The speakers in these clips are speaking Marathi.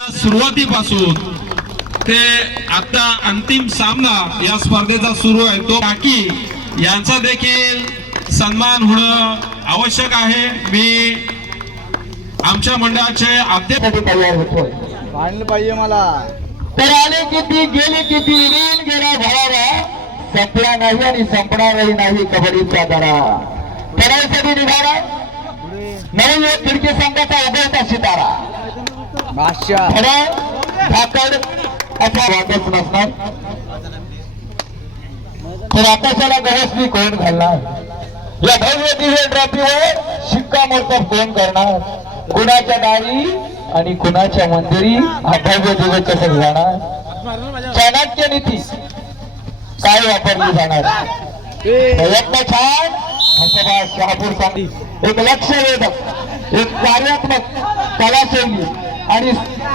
सुरुवातीपासून ते आता अंतिम सामना या स्पर्धेचा सुरू आहे. तो टाकी यांचा देखील सन्मान होणं आवश्यक आहे. मी आमच्या मंडळाचे अध्यक्ष पाहिजे मला. तर आले किती गेले किती रील गेला भरावा संपला नाही आणि संपणारही नाही कबड्डीचा दरा पडायसाठी निघाला. नवीन एक खिडकी संघाचा उदयचा सितारा. नसणार. तर आकाशाला गरजनी कोण घालणार. या भव्य दिव्य ट्रॉफीवर शिक्कामोर्तब कोण करणार. कुणाच्या दारी आणि कुणाच्या मंदिरी हा भव्य दिव्य कसं जाणार? चाणक्य नीती काय वापरली जाणार? प्रयत्न छान. हसबाज शहापूर सांगली. एक लक्ष वेधक एक कार्यात्मक कलाशैली. आणि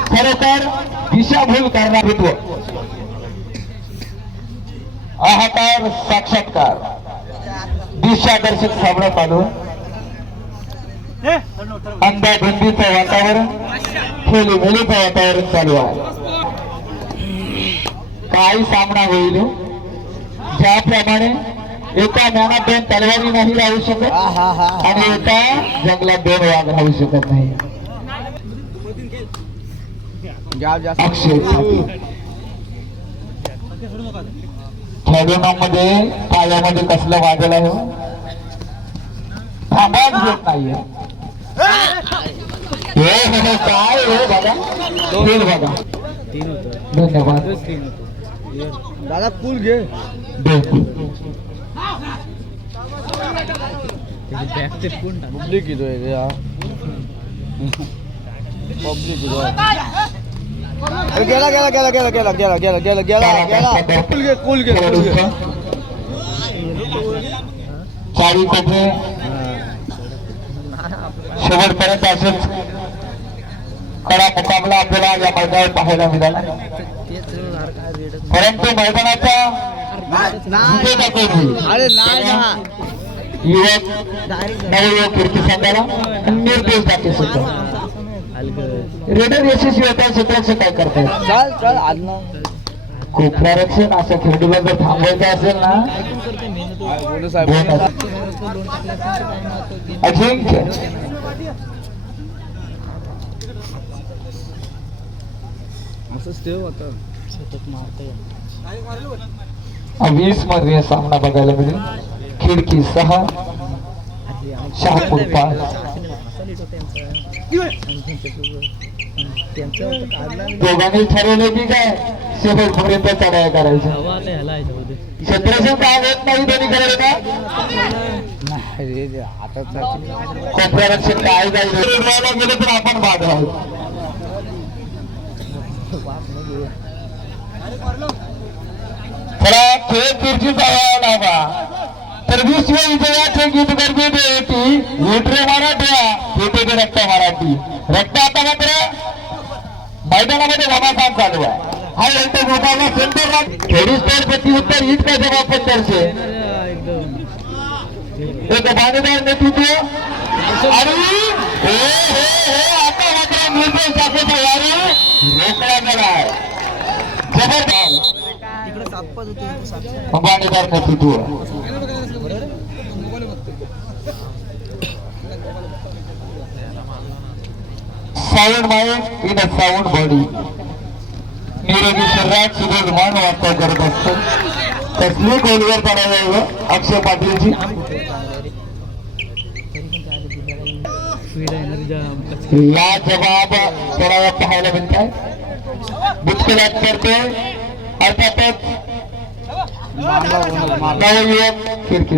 खरोखर दिशाभूल करणार हाहाकार साक्षात्कार. दिशादर्शक सामना चालू अंधाधुंदीचं वातावरण खेळी मेलीचं वातावरण चालू आहे. काही सामना होईल ज्याप्रमाणे एका ज्ञानात दोन तलवारी नाही राहू शकत हा हा हा. आणि एका जंगलात दोन वाघ राहू शकत नाही. खेळूनामध्ये पायामध्ये कसलं वाजलं आहे? थांबाच घेत नाहीये. काय हो? दादा तीन बघा. धन्यवाद. दादा पूल घे. पब्लिक इथं पब्लिक इथं अरे गेला गेला गेला गेला गेला गेला गेला गेला गेला गेला कुल घे कुल घे कुल घे चारी कडे शेवटपर्यंत असंच कडा मुकाबला आपल्याला या मैदानावर पाहायला मिळाला परंतु मैदानाचा विजेता कोण होईल? अरे नाही ना युवक नवयुवक कीर्ती संघाला निर्देश दाखल सुद्धा रेडर यशस्वी होता क्षेत्राचं काय करतायत चल चल आज ना कोपरा रक्षण असं खेळडीला जर थांबवायचं असेल ना? दोन अजिंक्य. सतत मारता वीसमध्ये सामना बघायला मिळेल. खिडकी सहा. शहापूर पाच. दोघांनी ठरवलं की काय? शेवटपर्यंत चढाया करायचा. सतराशे काय होत काय जायला गेलं तर आपण बाद आहोत थोडा तर विश्व विजयाचे गीत गर्दी देती. विट्रे मराठ्या येते ते रक्त मराठी. रक्त आता मात्र मैदानामध्ये घमासाम चालू आहे. हा यांच्या गोपाला सेंटरला थोडीच तर उत्तर हीच काय जबाबत करते एक बाणेदार नेतृत्व. अरे हो आता मात्र निर्देश दाखवतो यारे रोकडा गेला जबरदार बाणेदार नेतृत्व. Sound mind in a sound body निरोगी शरीरात सुदृढ मन वाटतं करत असतो कसली गोलवर पडायला अक्षय पाटीलची? ला जवाब पडावा पाहायला मिळत आहे मुश्किलात करते अर्थातच नवयुवक खिडकी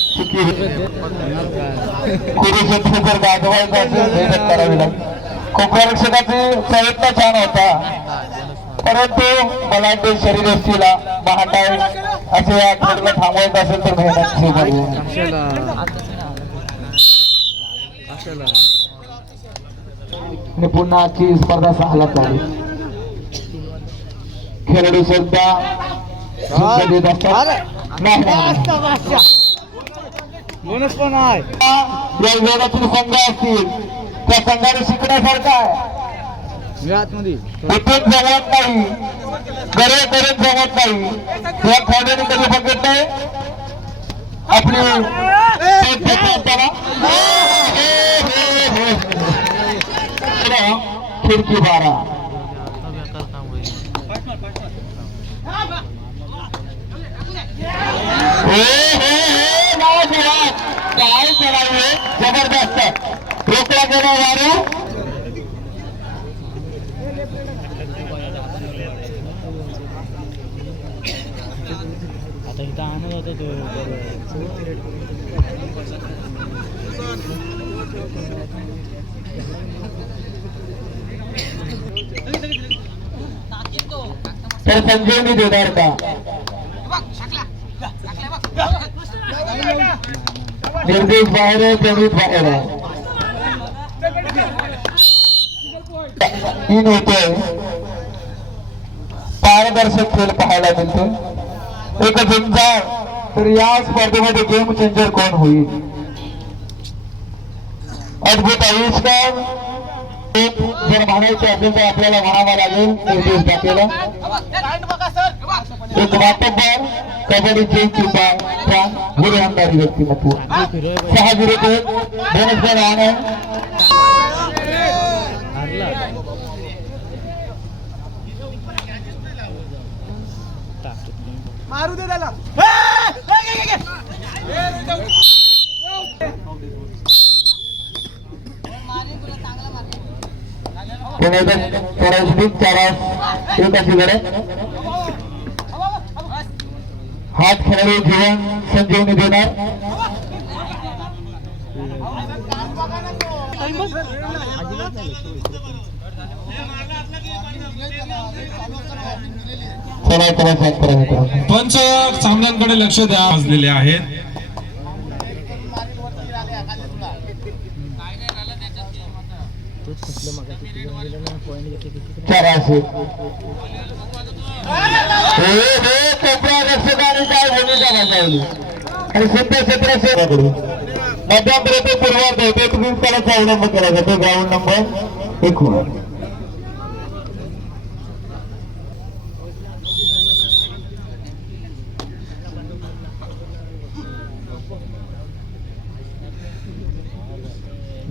खुरीचे ठोकर गाठवायचा मेहनत करावी लागली खोकरक्षकाचा प्रयत्न छान होता. परंतु मला बलाढ्य शरीर असतीला महाटाय असे या खेळला थांबवायचं असेल तर मेहनत स्वीकारली पुन्हा आजची स्पर्धा सहाला चालू खेळाडू सुद्धा नाही नाही, नाही. बोनस पण आहे या विभागातील संघ असतील त्या संघाने शिकण्यासारखं आहे मी आतमध्ये इथून जमत नाही करे करून जमत नाही या खेळाडूने कधी बघितलंय आपली टेप घेतली असताना पुढं खिडकी बारा हो हो हो नाव सुरुवात. काय करावे जबरदस्त. रोकला गेला वारू आता इथं आणत होता तो तर संजीवनी देणार का? निर्देश बाहेर आहे प्रणित बाहेर आहे तीन होते. पारदर्शक खेळ पाहायला मिळतो. एक झुंजार तर या स्पर्धेमध्ये गेम चेंजर कोण होईल? अद्भुत आविष्कार. एक जर म्हणायचे असेल तर आपल्याला म्हणावा लागेल. निर्देश टाकेला एक वाटपदार कबड्डीचे किंवा त्या गुरुहंदारी व्यक्तिमत्व सहा विरुद्ध एक बोनस बॉल आहे मारू दे त्याला. हात खेळाडू जीवन संजीवनी देणार चला चला पंच सामन्यांकडे लक्ष द्या. वाजलेले आहेत तोच म्हटलं मग पॉईंट घेतले किती चाराशे हो, हो, काय भूमिका आणि सध्या सतराशे मध्यांतर ते पूर्वार्ध तुम्ही त्याला अवलंब करायचा. तो ग्राउंड नंबर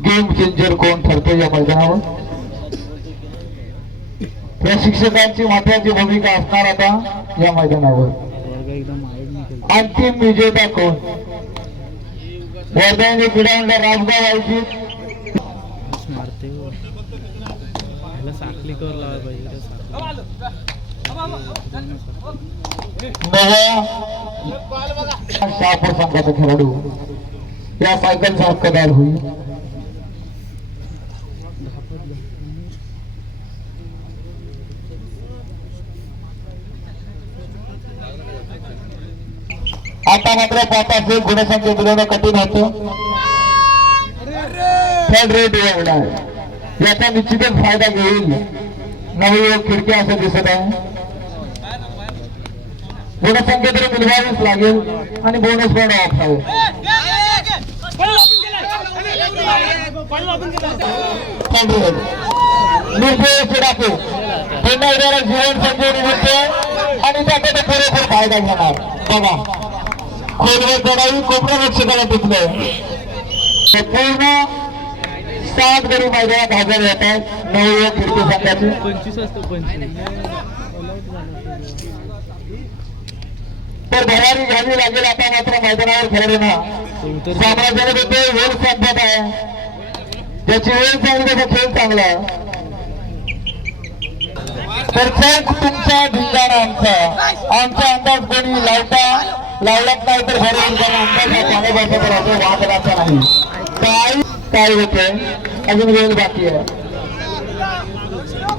गेम चेंजर कोण ठरतो या मैदानावर? या शिक्षकांची महत्वाची भूमिका असणार आता या मैदानावर. अंतिम विजेता कोण? वर्धाने क्रीडांगण रामगाव आयोजित. शहापूर संघाचा खेळाडू. या सायकलचा हक्कदार होईल आता मात्र पाच असेल गुणसंख्या मिळवणं कठीण होतं रेट याचा निश्चितच फायदा घेईल नवयुवक खिडकी असं दिसत आहे. गुणसंख्या तरी मिळवावीच लागेल आणि बोनस पण ऑफ आहे. निर्भय जीवन मिळते आणि त्याचा पुरेपूर फायदा घेणार. बघा. खोलवर चढावी कोपरा रक्षकाला टिकलं पूर्ण सात गरीब मैदानात हजर जातात नऊ खिडकी तर भरारी घ्यावी लागेल आता मात्र मैदानावर खेळाडूंना उतर साम्राज्याने देते वेळ संपत आहे. त्याची वेळ चांगली त्याचा खेळ चांगला आहे. तर चौक तुमचा ढिंगाणा आमचा. आमचा अंदाज कोणी लावता? लावलाच नाही तर बरे अंदाज हा चांगला बसत राहतो नाही. काय? काय होतंय? अजून वेळ बाकी आहे.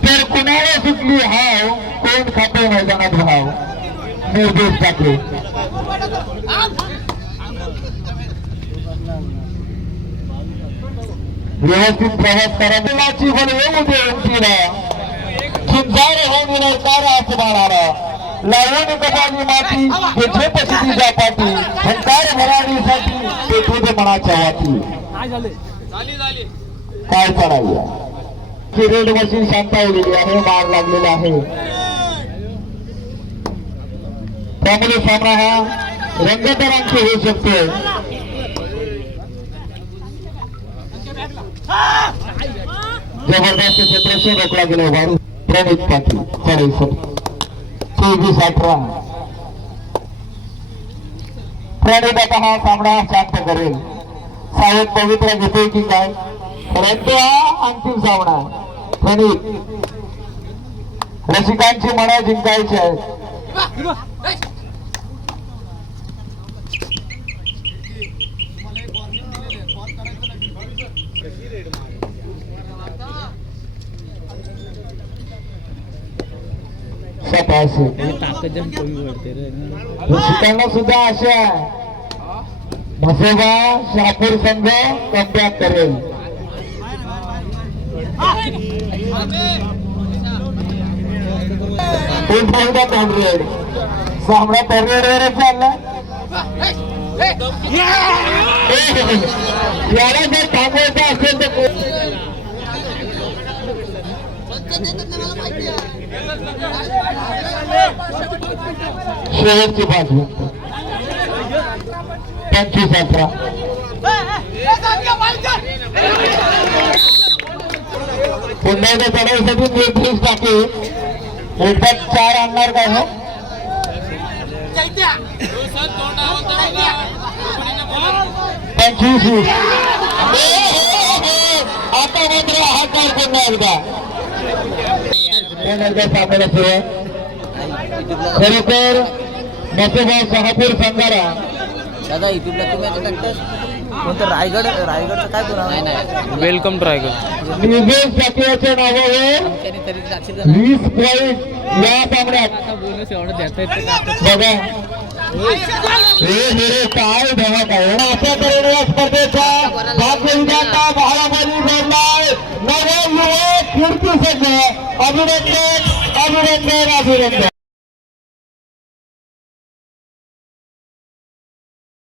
तर कुणाला सुटली हाव कोण खाते मैदानात भाव निर्देश टाकले व्यवस्थित प्रवास करा. मुलाची पण येऊ दे एमटीला खिंजार होऊन येणार तारा असं बाळाला लावून कपाली माती ते झेप सिद्धीच्या पाठी हंकार भराडीसाठी ते तुझ मनाच्या वाटी काय चढावी की रेड मशीन शांतावलेली आहे मार लागलेला आहे. त्यामुळे सामना हा रंगतरांची होऊ शकतो. जबरदस्त क्षेत्रक्षण रोखला गेला वारू. प्रणित पाटील चढाई तेवीस अठरा प्रणित हा सामना शांत करेल. साहेब पवित्र घेतोय की काय? परंतु हा अंतिम सामना. प्रणित रसिकांची मनं जिंकायची आहेत सपाशी रसिकांना सुद्धा आशा आहे. म्हसोबा शहापूर संघ कमबॅक करेल पुन्हा एकदा कॉम्रेड सामना तर्रेडवरच चालला याला जर थांबवायचं असेल तर को- शेवटची पाच मिनिटं पंचवीस अठरा पुन्हा एकदा चढाईसाठी निर्देश टाके एकदा चार आणणार काय हो पंचवीस वीस. ए, हे, हे. आता मात्र हाकार पुन्हा एकदा खरोखर मसोबा शहापूर संघाला. दादा युट्यूबला तुम्ही आता टाकतास? कोणतं रायगड रायगडचं काय तुला वेलकम टू रायगड. निवेश तरी जाशील वीस पॉईंट या सामन्यात. बघा हे हे। काय धमक आहे अशा तऱ्हेने या स्पर्धेचा भाग विजेता जोडलाय नवे युवक अभिनंदन अभिनंदन अभिनंदन।